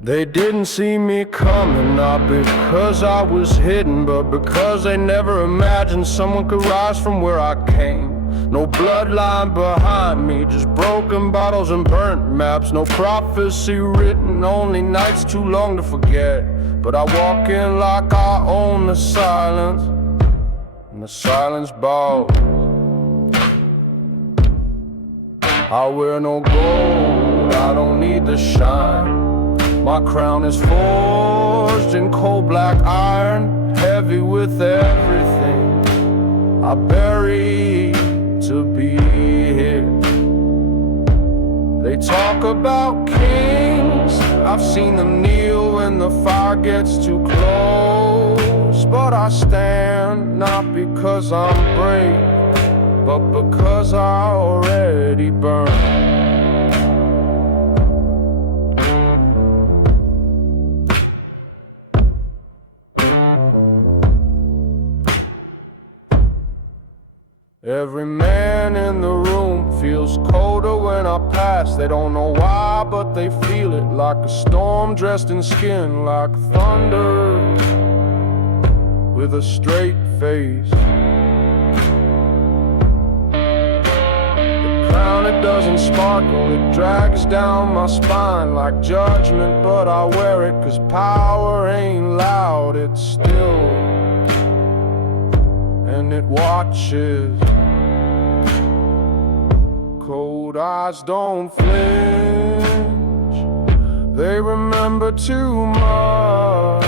They didn't see me coming, not because I was hidden, but because they never imagined someone could rise from where I came. No bloodline behind me, just broken bottles and burnt maps. No prophecy written, only nights too long to forget. But I walk in like I own the silence, and the silence bows. I wear no gold, I don't need the shine. My crown is forged in cold black iron, heavy with everything I bury to be here. They talk about kings, I've seen them kneel when the fire gets too close. But I stand not because I'm brave, but because I already burned. Every man in the room feels colder when I pass. They don't know why, but they feel it, like a storm dressed in skin, like thunder with a straight face. The crown, it doesn't sparkle, it drags down my spine like judgment, but I wear it 'cause power ain't loud, it's still, and it watches. Cold eyes don't flinch, they remember too much.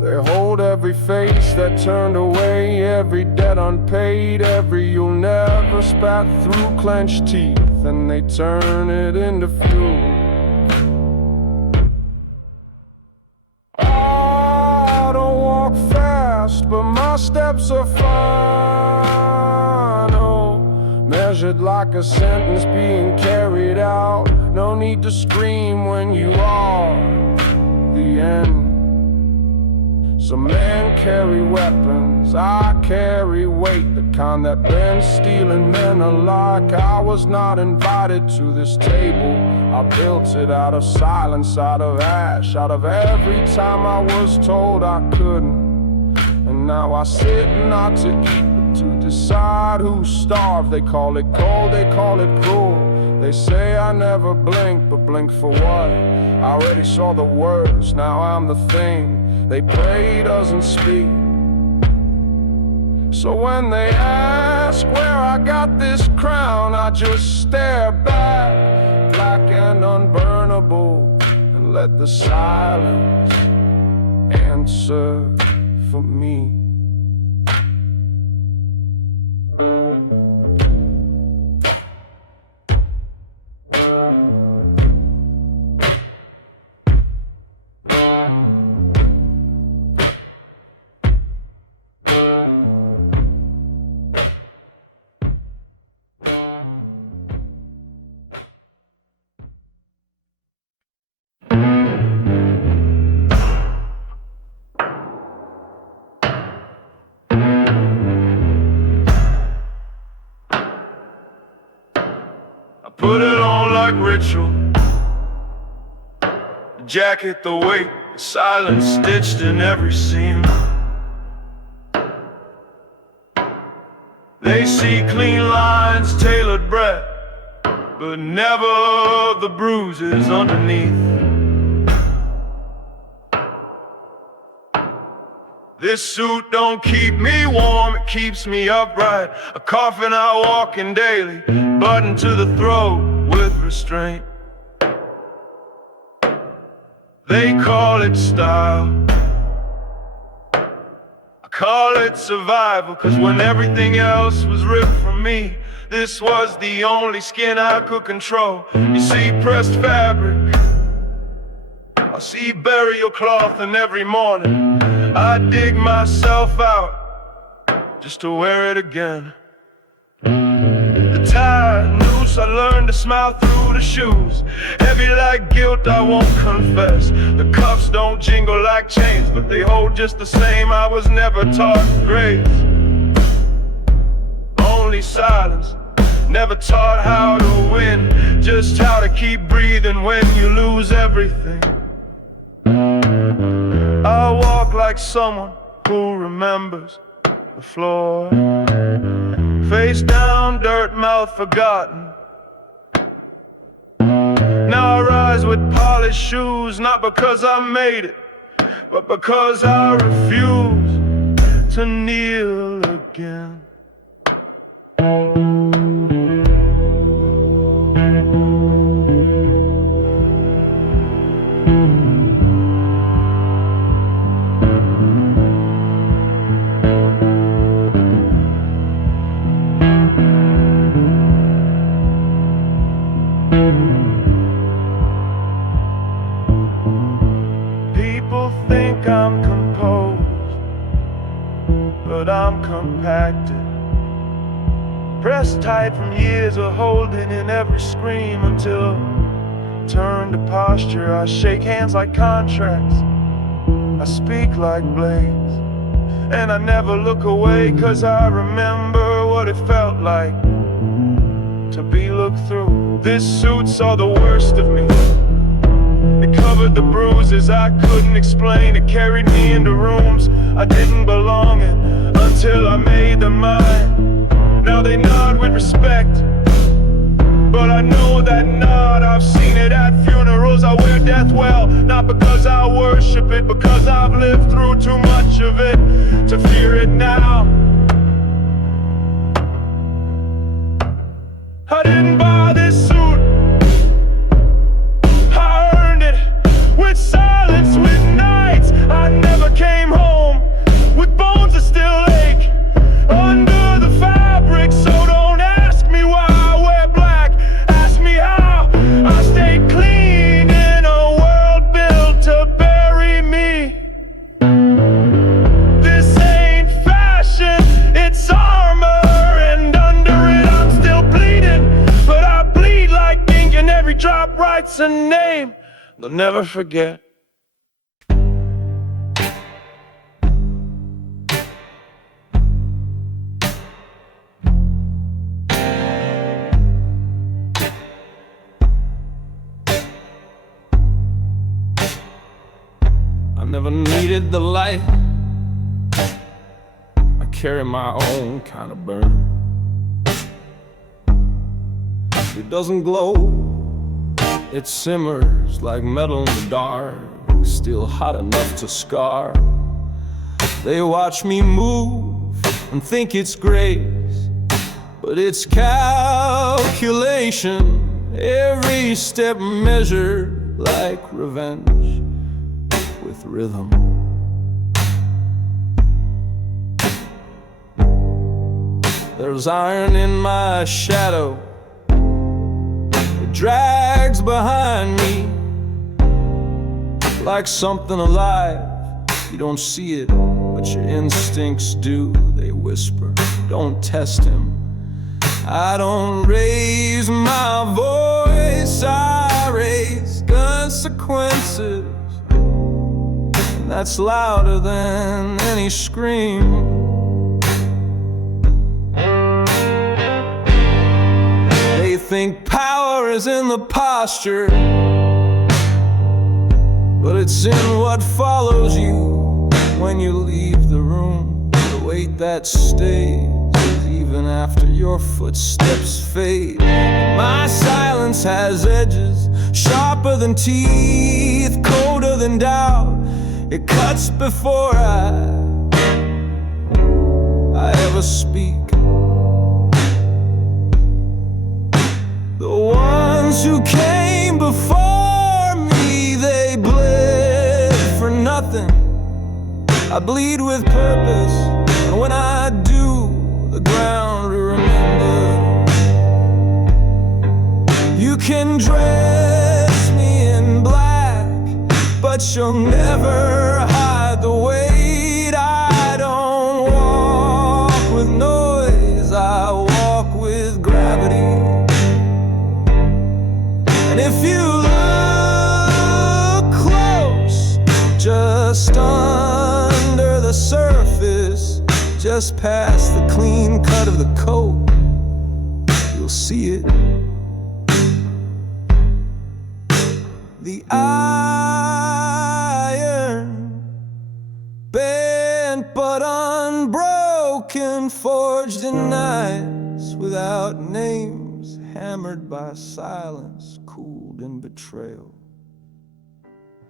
They hold every face that turned away, every debt unpaid, every you'll never spat through clenched teeth, and they turn it into fuel. I don't walk fast, but my steps are final, measured like a sentence being carried out. No need to scream when you are the end. Some men carry weapons, I carry weight, the kind that bends stealing men alike. I was not invited to this table, I built it out of silence, out of ash, out of every time I was told I couldn't. And now I sit not to eat, but to decide who's starved. They call it cold, they call it cruel. They say I never blink, but blink for what? I already saw the worst, now I'm the thing they pray doesn't speak. So when they ask where I got this crown, I just stare back, black and unburnable, and let the silence answer for me. Put it on like ritual, the jacket, the weight, the silence stitched in every seam. They see clean lines, tailored breath, but never the bruises underneath. This suit don't keep me warm, it keeps me upright. A coffin I walk in daily, buttoned to the throat with restraint. They call it style, I call it survival, 'cause when everything else was ripped from me, this was the only skin I could control. You see pressed fabric, I see burial cloth, and every morning I dig myself out just to wear it again. The tied noose, I learned to smile through the shoes. Heavy like guilt, I won't confess. The cuffs don't jingle like chains, but they hold just the same. I was never taught grace, only silence. Never taught how to win, just how to keep breathing when you lose everything. I walk like someone who remembers the floor. Face down, dirt mouth forgotten. Now I rise with polished shoes, not because I made it, but because I refuse to kneel again. People think I'm composed, but I'm compacted. Pressed tight from years of holding in every scream until turned to posture. I shake hands like contracts, I speak like blades, and I never look away, 'cause I remember what it felt like to be looked through. This suit saw the worst of me. It covered the bruises I couldn't explain. It carried me into rooms I didn't belong in until I made them mine. Now they nod with respect, but I know that nod, I've seen it at funerals. I wear death well, not because I worship it, because I've lived through too much of it to fear it now. I didn't buy this suit, I earned it with silence, with nights I never came home, with bones that still ache under the fabric. So don't ask me why I wear black, ask me how I stay clean in a world built to bury me. This ain't fashion, it's armor, and under it I'm still bleeding. But I bleed like ink, and every drop writes a name they'll never forget. I never needed the light, I carry my own kind of burn. It doesn't glow, it simmers like metal in the dark, still hot enough to scar. They watch me move and think it's grace, but it's calculation. Every step measured like revenge with rhythm. There's iron in my shadow, it drags behind me like something alive. You don't see it, but your instincts do. They whisper, don't test him. I don't raise my voice, I raise consequences, and that's louder than any scream. They think power is in the posture, but it's in what follows you when you leave the room. The weight that stays even after your footsteps fade. My silence has edges sharper than teeth, colder than doubt. It cuts before I ever speak. The ones who came before me, they bled for nothing. I bleed with purpose, and when I do, the ground remembers. You can dress me in black, but you'll never hide the weight. I don't walk with noise, I walk with gravity. And if you look close, just under the surface, just past the clean cut of the coat, you'll see it. The iron, bent but unbroken, forged in nights without names, hammered by silence, cooled in betrayal.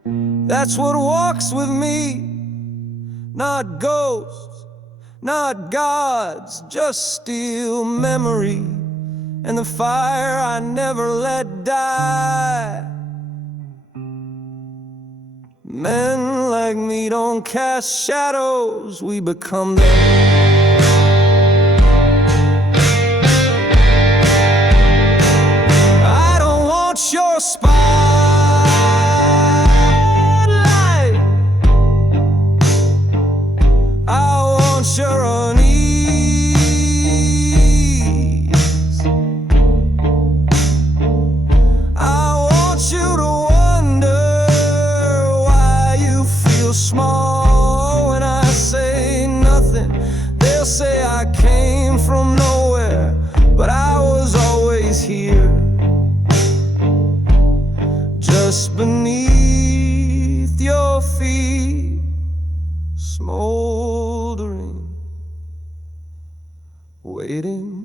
That's what walks with me, not ghosts, not gods, just steel memory and the fire I never let die. Men like me don't cast shadows, we become them. I don't want your spotlight, I want your unease. I want you to small when I say nothing. They'll say I came from nowhere, but I was always here, just beneath your feet, smoldering, waiting.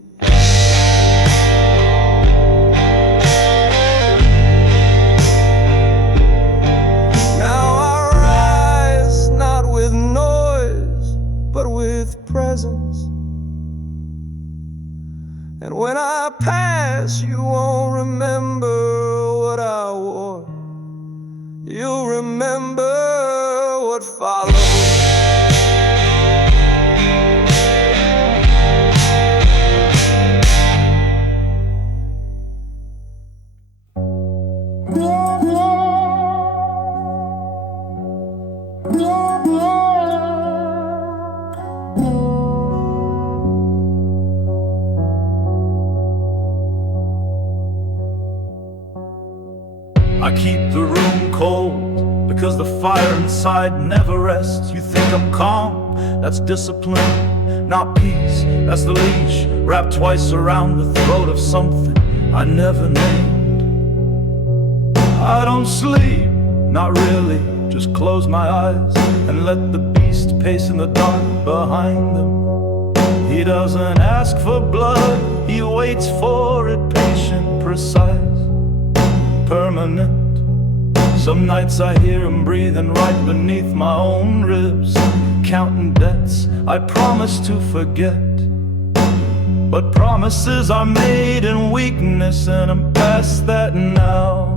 With presence, and when I pass, you won't remember what I wore. You'll remember what followed. I keep the room cold because the fire inside never rests. You think I'm calm? That's discipline, not peace. That's the leash wrapped twice around the throat of something I never named. I don't sleep, not really. Just close my eyes and let the beast pace in the dark behind them. He doesn't ask for blood, he waits for it, patient, precise, permanent. Some nights I hear him breathing right beneath my own ribs, counting debts I promised to forget. But promises are made in weakness, and I'm past that now.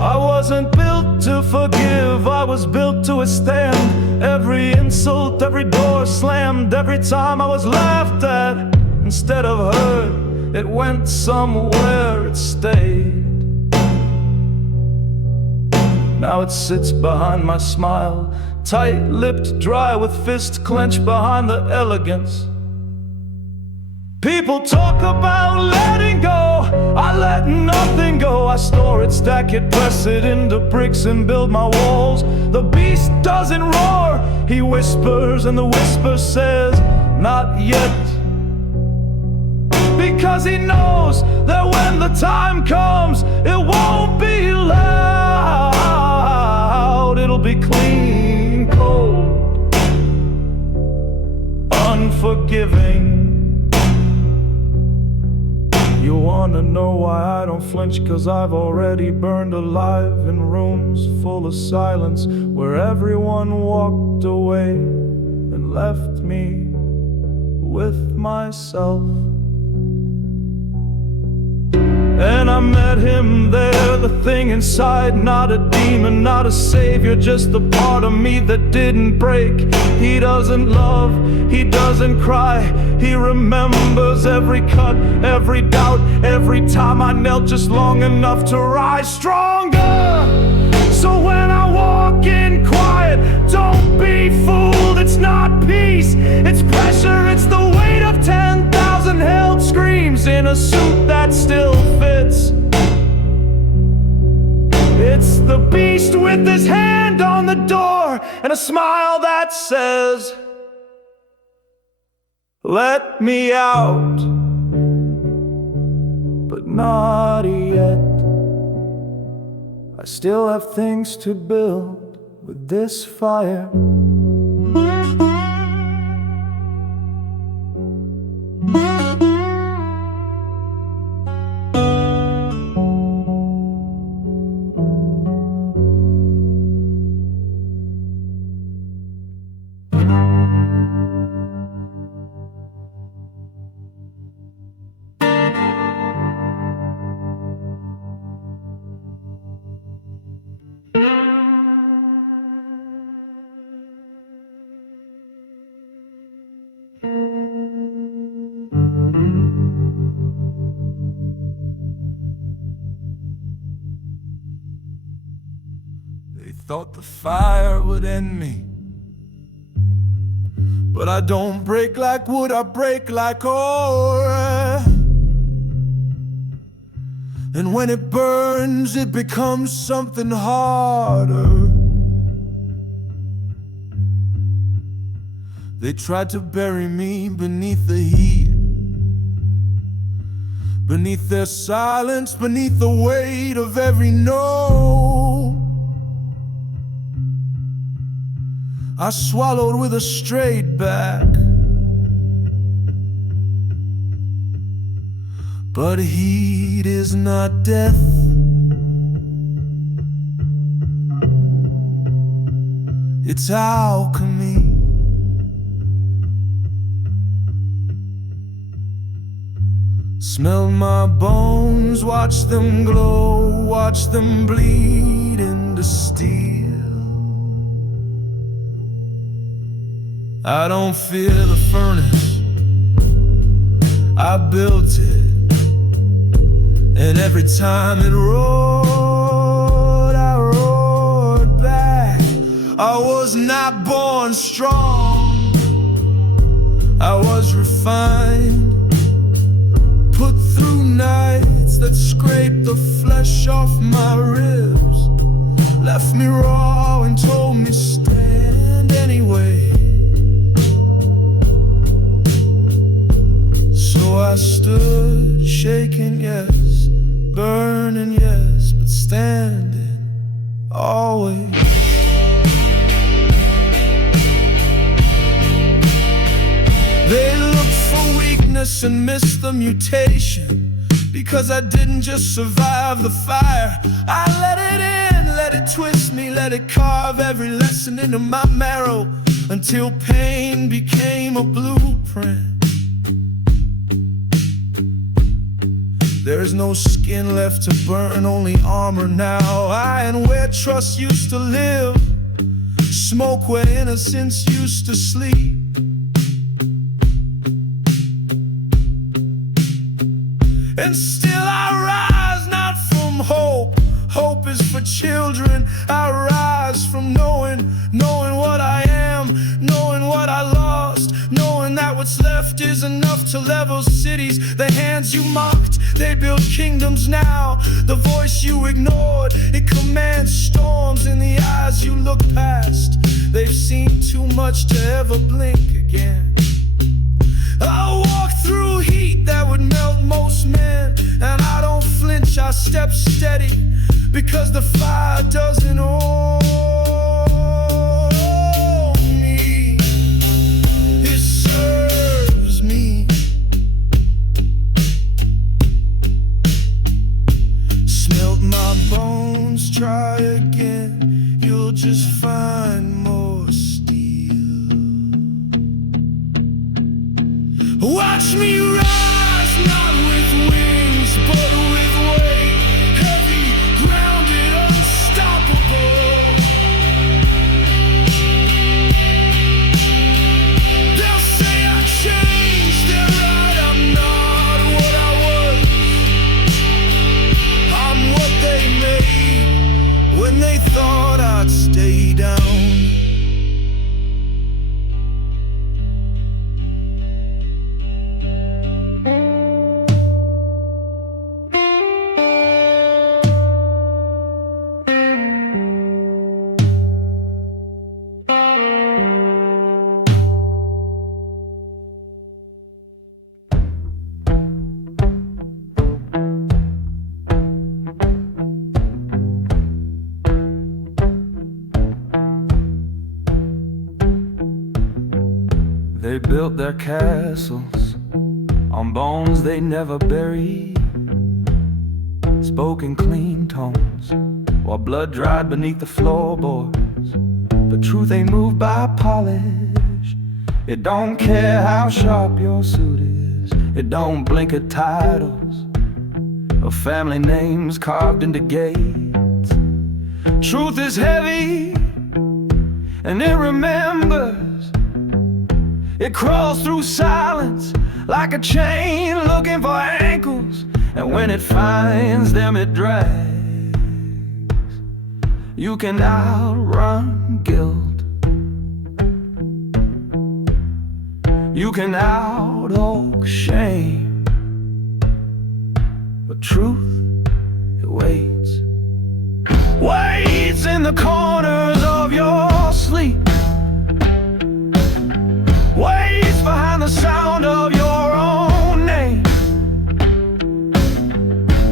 I wasn't built to forgive, I was built to withstand every insult, every door slammed, every time I was laughed at. Instead of hurt, it went somewhere, it stayed. Now it sits behind my smile, tight-lipped, dry, with fists clenched behind the elegance. People talk about letting go, I let nothing go. I store it, stack it, press it into bricks and build my walls. The beast doesn't roar, he whispers, and the whisper says, not yet. Because he knows that when the time comes, it won't be loud. It'll be clean, cold, unforgiving. You wanna know why I don't flinch? 'Cause I've already burned alive in rooms full of silence, where everyone walked away and left me with myself. And I met him there, the thing inside, not a demon, not a savior, just the part of me that didn't break. He doesn't love, he doesn't cry, he remembers every cut, every doubt, every time I knelt just long enough to rise stronger. So when I walk in quiet, don't be fooled, it's not peace, it's pressure, it's the weight of 10,000 held screams in a suit that still fits. It's the beast with his hand on the door and a smile that says, let me out. not yet. I still have things to build with this fire. They thought the fire would end me, but I don't break like wood, I break like ore. And when it burns, it becomes something harder. They tried to bury me beneath the heat, beneath their silence, beneath the weight of every no. I swallowed with a straight back, but heat is not death. It's alchemy. Smell my bones, watch them glow, watch them bleed into steel. I don't fear the furnace, I built it, and every time it roared, I roared back. I was not born strong, I was refined, put through nights that scraped the flesh off my ribs, left me raw and told me stand anyway. So I stood, shaking, yes, burning, yes, but standing always. They looked for weakness and missed the mutation, because I didn't just survive the fire, I let it in, let it twist me, let it carve every lesson into my marrow, until pain became a blueprint. There's no skin left to burn, only armor now. Iron where trust used to live, smoke where innocence used to sleep. And still I rise, not from hope. Hope is for children. I rise from knowing what I am, knowing what I lost, knowing that what's left is enough to level cities. The hands you mocked, they build kingdoms now. The voice you ignored, it commands storms in the eyes you look past. They've seen too much to ever blink again. I walk through heat that would melt most men, and I don't flinch, I step steady, because the fire doesn't own me, it serves me. Smelt my bones, try again, you'll just find more steel. Watch me rise, not with wings, but with weight, heavy, grounded, unstoppable. They'll say I changed, they're right, I'm not what I was. I'm what they made when they thought I'd stay down. built their castles on bones they never buried, spoken clean tones while blood dried beneath the floorboards. But truth ain't moved by polish. It don't care how sharp your suit is. It don't blink at titles or family names carved into gates. Truth is heavy and it remembers. It crawls through silence like a chain looking for ankles, and when it finds them it drags. You can outrun guilt, you can out-oak shame, but truth, it waits. Waits in the corners of your sleep, waits behind the sound of your own name,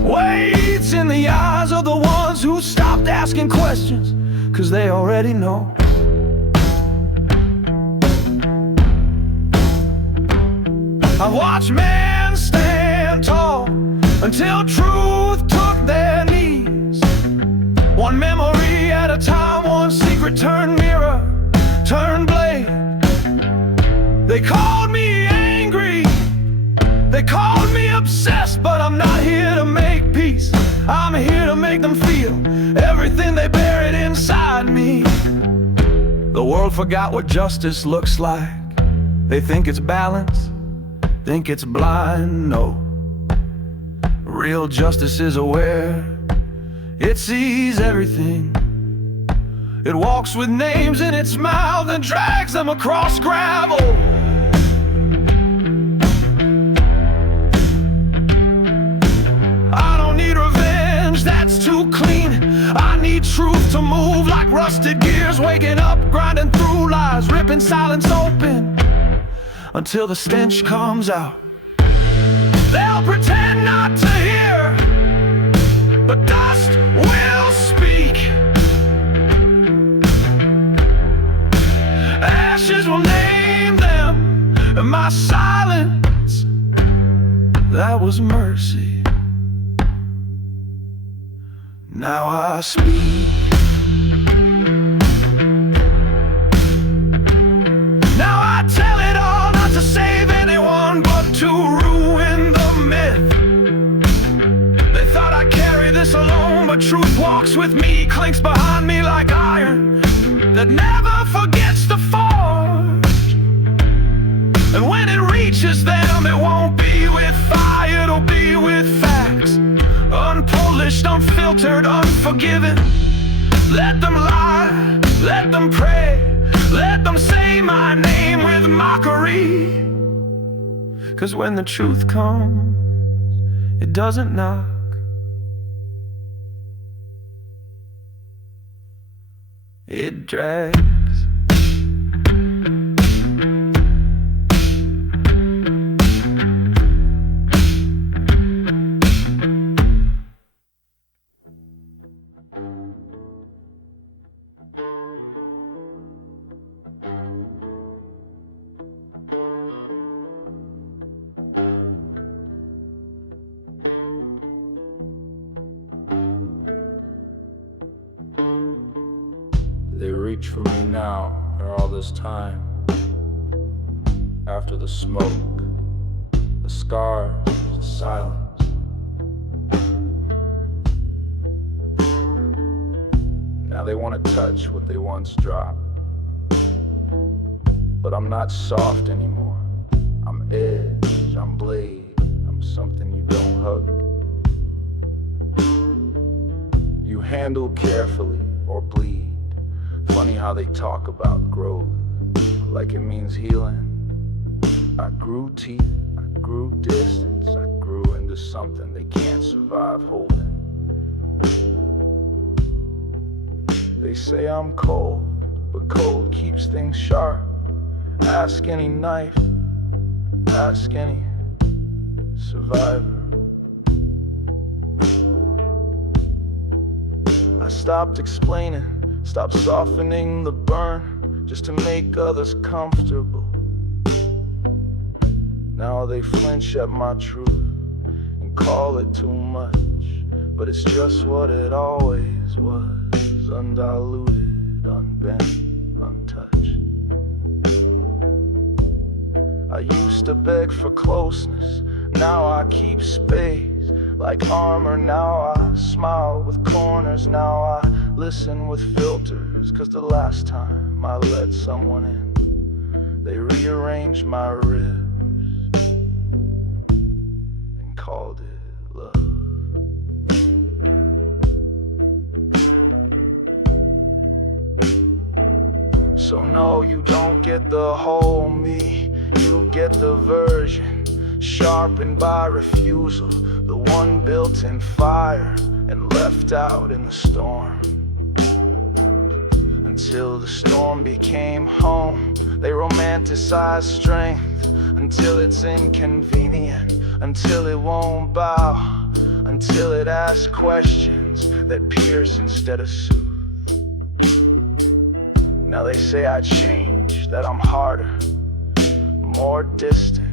waits in the eyes of the ones who stopped asking questions, 'cause they already know. I watched men stand tall until truth took their knees. One memory at a time, one secret turned mirror, turned blade. They called me angry, they called me obsessed, but I'm not here to make peace. I'm here to make them feel everything they buried inside me. The world forgot what justice looks like. They think it's balance, think it's blind, no. Real justice is aware, it sees everything. It walks with names in its mouth and drags them across gravel. I don't need revenge, that's too clean. I need truth to move like rusted gears, waking up, grinding through lies, ripping silence open until the stench comes out. They'll pretend not to hear, but dust will speak. Ashes will name them, and my silence, that was mercy. Now I speak. Now I tell it all, not to save anyone, but to ruin the myth. They thought I'd carry this alone, but truth walks with me, clinks behind me like iron that never forgets the forge. And when it reaches them, it won't be with fire, it'll be with facts. Unpolished, unfiltered, unforgiving. Let them lie, let them pray, let them say my name with mockery. 'Cause when the truth comes, it doesn't knock, it drags. They reach for me now, after all this time. After the smoke, the scars, the silence. Now they want to touch what they once dropped. But I'm not soft anymore. I'm edge, I'm blade, I'm something you don't hug. You handle carefully or bleed. Funny how they talk about growth, like it means healing. I grew teeth, I grew distance, I grew into something they can't survive holding. They say I'm cold, but cold keeps things sharp. Ask any knife, ask any survivor. I stopped explaining, stopped softening the burn, just to make others comfortable. Now they flinch at my truth and call it too much, but it's just what it always was, undiluted, unbent, untouched. I used to beg for closeness, now I keep space. Like armor, now I smile with corners, now I listen with filters. 'Cause the last time I let someone in, they rearranged my ribs and called it love. So no, you don't get the whole me, you get the version sharpened by refusal, the one built in fire and left out in the storm. Until the storm became home, they romanticize strength until it's inconvenient, until it won't bow, until it asks questions that pierce instead of soothe. Now they say I changed, that I'm harder, more distant,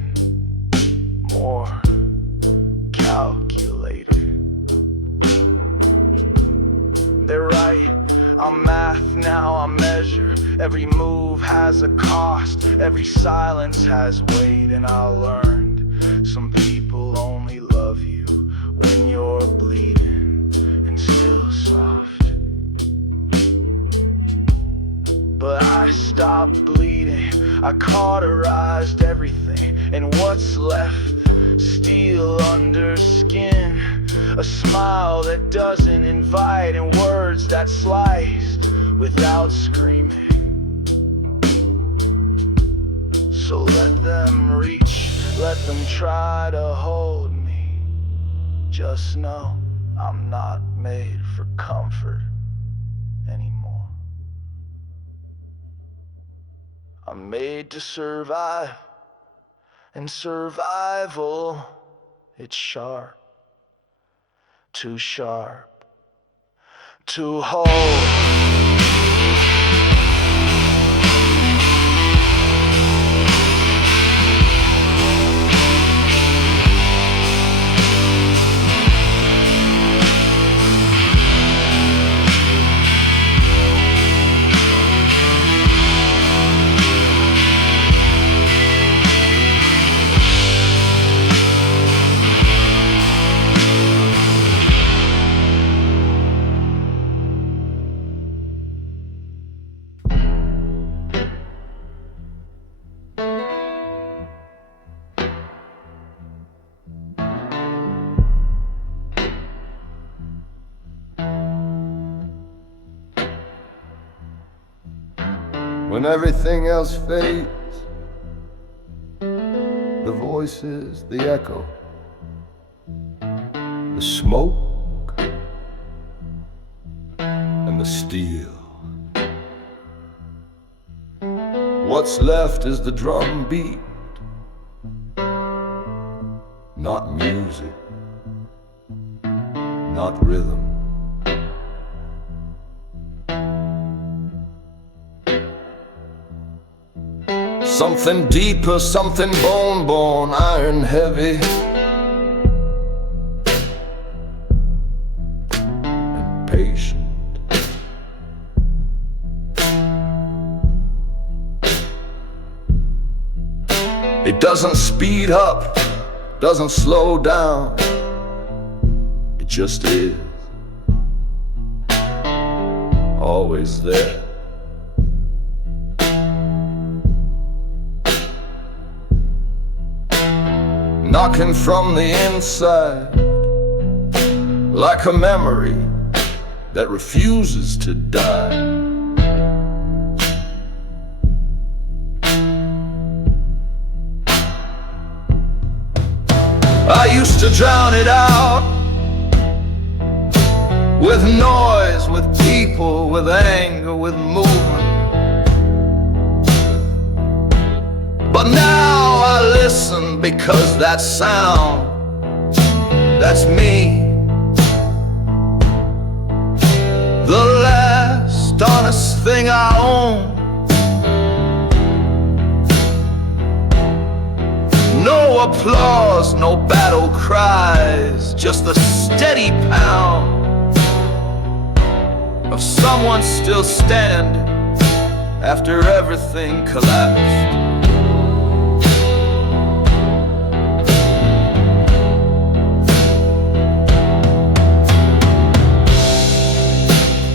more calculated. They're right, I'm math now, I measure. Every move has a cost, every silence has weight. And I learned some people only love you when you're bleeding and still soft. But I stopped bleeding, I cauterized everything, and what's left? Steel under skin, a smile that doesn't invite, and words that sliced without screaming. So let them reach, let them try to hold me. Just know I'm not made for comfort anymore. I'm made to survive, and survival, it's sharp, too sharp to hold. When everything else fades, the voices, the echo, the smoke, and the steel. What's left is the drum beat, not music, not rhythm. Something deeper, something bone-born, iron heavy, and patient. It doesn't speed up, doesn't slow down, it just is, always there. Knocking from the inside, like a memory that refuses to die. I used to drown it out with noise, with people, with anger, with movement. But now I listen because that sound, that's me. The last honest thing I own. No applause, no battle cries, just the steady pound of someone still standing after everything collapsed.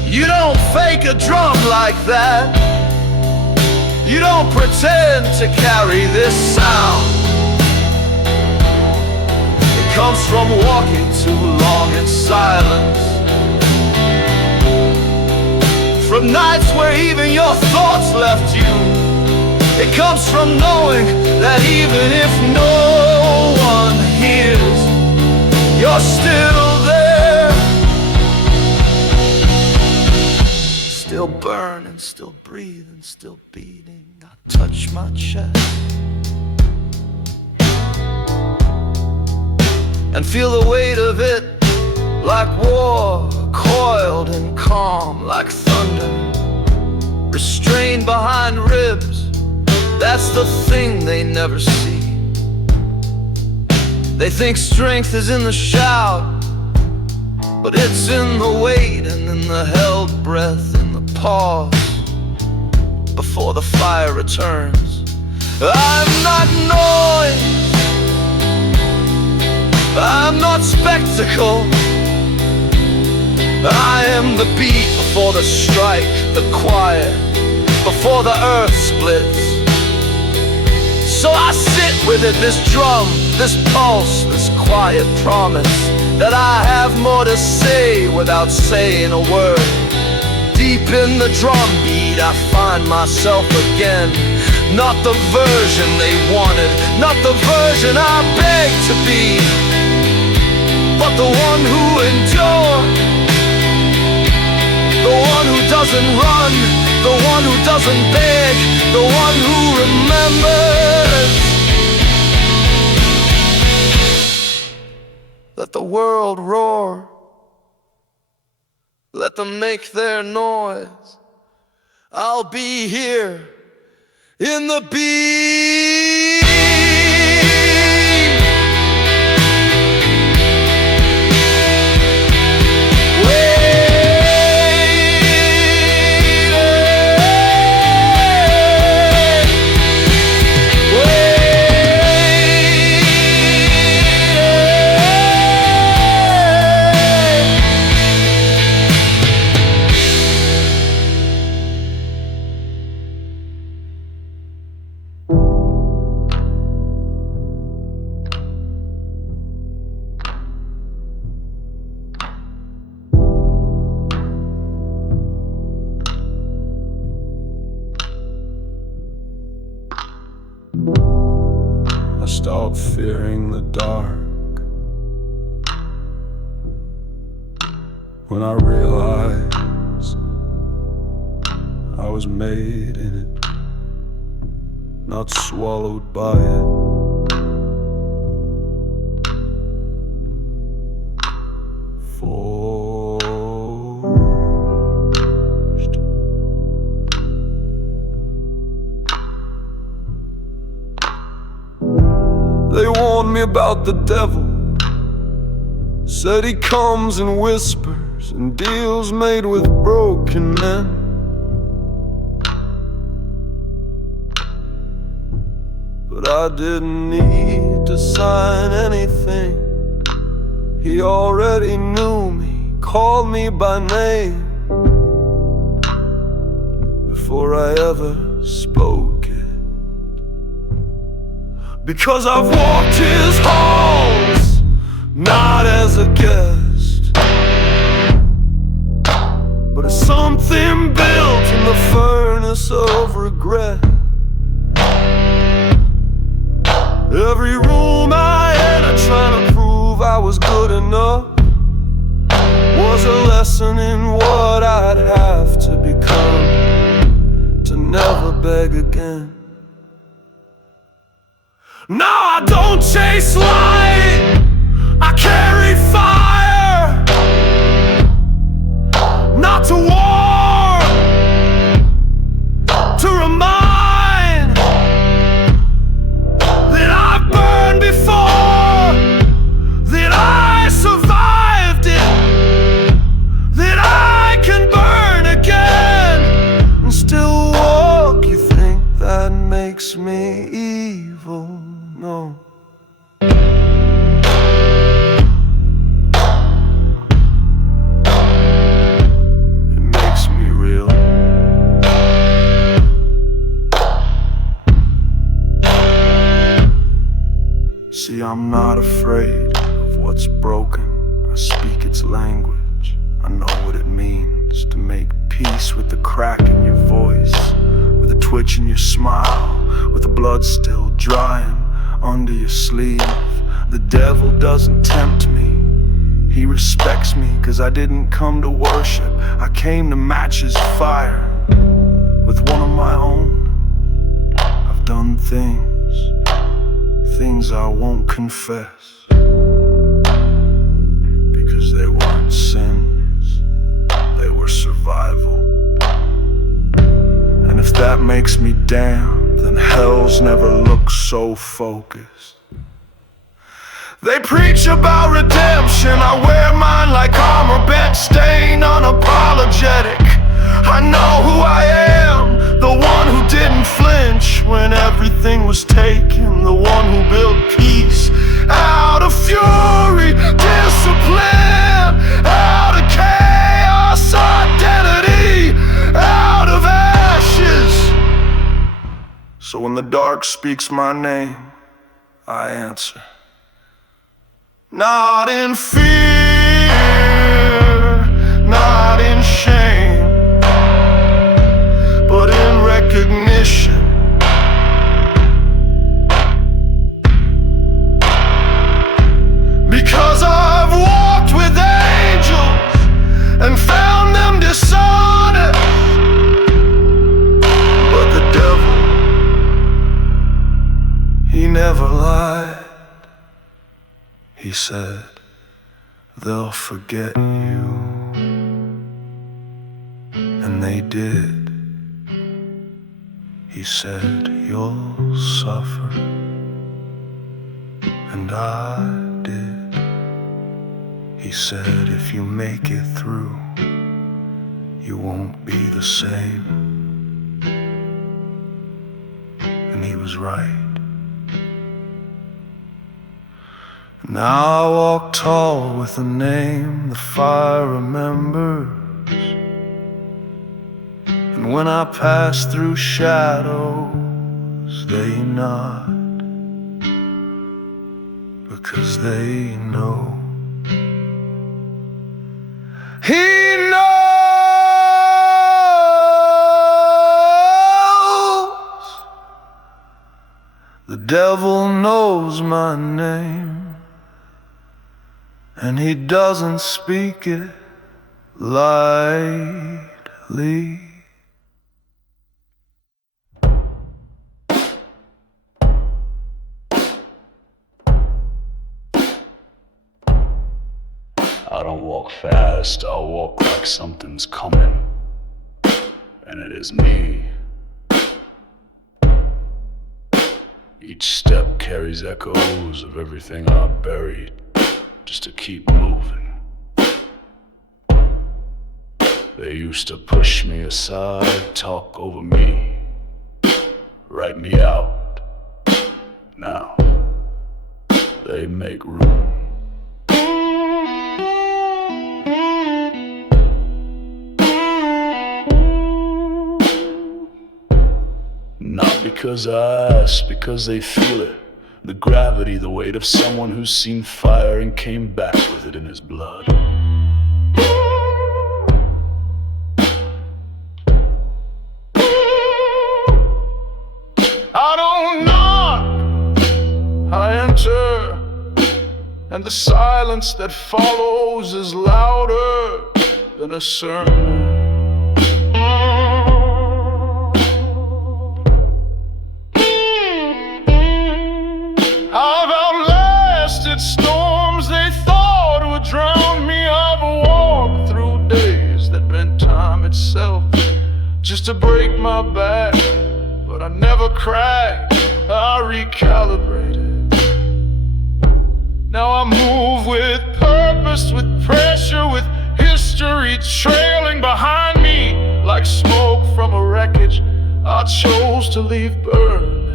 You don't fake a drum like that. You don't pretend to carry this sound. It comes from walking too long in silence, from nights where even your thoughts left you. It comes from knowing that even if no one hears, you're still there, still burning, still breathing, still beating. I touch my chest and feel the weight of it, like war, coiled and calm, like thunder, restrained behind ribs. That's the thing they never see. They think strength is in the shout, but it's in the wait and in the held breath, in the pause before the fire returns. I'm not noise, I'm not spectacle. I am the beat before the strike, the quiet before the earth splits. So I sit with it, this drum, this pulse, this quiet promise that I have more to say without saying a word. Deep in the drum beat I find myself again. Not the version they wanted, not the version I begged to be, but the one who endured, the one who doesn't run, the one who doesn't beg, the one who remembers. Let the world roar, let them make their noise. I'll be here in the beat. I stopped fearing the dark when I realized I was made in it, not swallowed by it. Forged. They warned me about the devil, said he comes in whispers and deals made with broken men. But I didn't need to sign anything. He already knew me, called me by name before I ever spoke it. Because I've walked his halls, not as a guest, but as something built in the furnace of regret. Every room I entered trying to prove I was good enough was a lesson in what I'd have to become to never beg again. No, I don't chase light, I carry fire, not to war, to remind that I've burned before. I'm not afraid of what's broken. I speak its language. I know what it means to make peace with the crack in your voice, with the twitch in your smile, with the blood still drying under your sleeve. The devil doesn't tempt me. He respects me, 'cause I didn't come to worship. I came to match his fire with one of my own. I've done things I won't confess, because they weren't sins, they were survival. And if that makes me damned, then hell's never looked so focused. They preach about redemption, I wear mine like armor, bent, stained, unapologetic. I know who I am, the one who didn't flinch when everything was taken, the one who built peace out of fury, discipline, out of chaos, identity, out of ashes. So when the dark speaks my name, I answer. Not in fear, not in shame, but in recognition. Because I've walked with angels and found them dishonest, but the devil, he never lied. He said, they'll forget you. And they did. He said, you'll suffer. And I did. He said, if you make it through, you won't be the same. And he was right. Now I walk tall with a name the fire remembers, and when I pass through shadows, they nod, because they know he knows. The devil knows my name, and he doesn't speak it lightly. I don't walk fast, I walk like something's coming, and it is me. Each step carries echoes of everything I buried, just to keep moving. They used to push me aside, talk over me, write me out. Now, they make room. Not because I ask, because they feel it. The gravity, the weight of someone who's seen fire and came back with it in his blood. I don't knock, I enter, and the silence that follows is louder than a sermon. I've outlasted storms they thought would drown me. I've walked through days that bent time itself just to break my back, but I never cracked, I recalibrated. Now I move with purpose, with pressure, with history trailing behind me like smoke from a wreckage I chose to leave burning.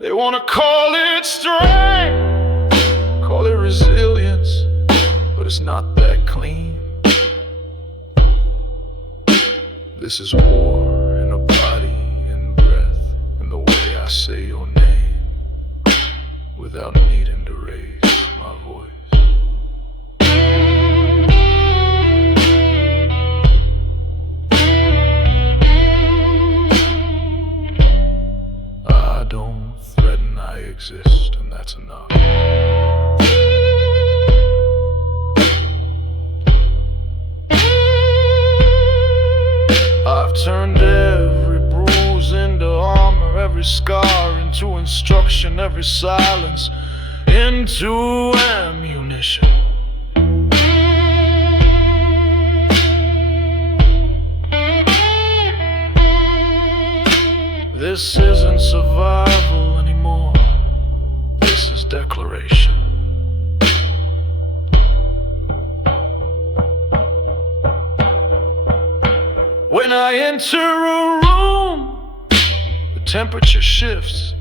They wanna call it strength, call it resilience, but it's not that clean. This is war in a body without needing to raise my voice. I don't threaten, I exist, and that's enough. I've turned every bruise into armor, every scar into instruction, every silence into ammunition. This isn't survival anymore, this is declaration. When I enter a room, the temperature shifts,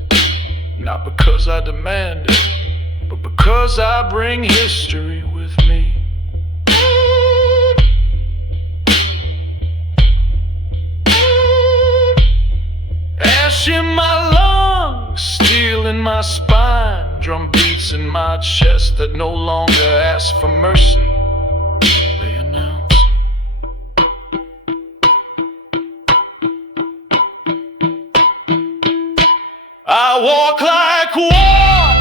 not because I demand it, but because I bring history with me. Ash in my lungs, steel in my spine, drum beats in my chest that no longer ask for mercy. They announce. I walk like war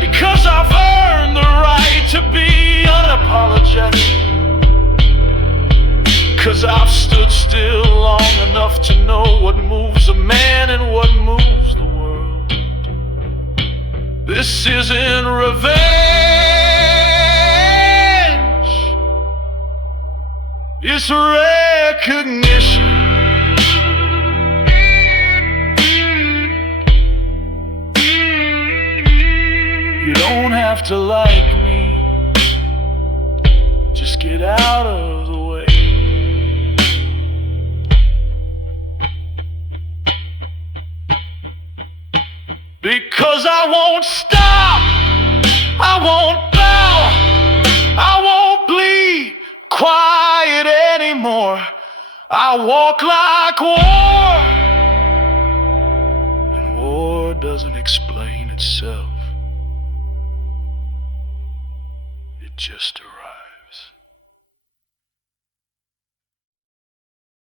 because I've earned the right to be unapologetic. 'Cause I've stood still long enough to know what moves a man and what moves the world. This isn't revenge, it's recognition. You don't have to like me, just get out of the way. Because I won't stop, I won't bow, I won't bleed quiet anymore. I walk like war, and war doesn't explain itself, it just arrives.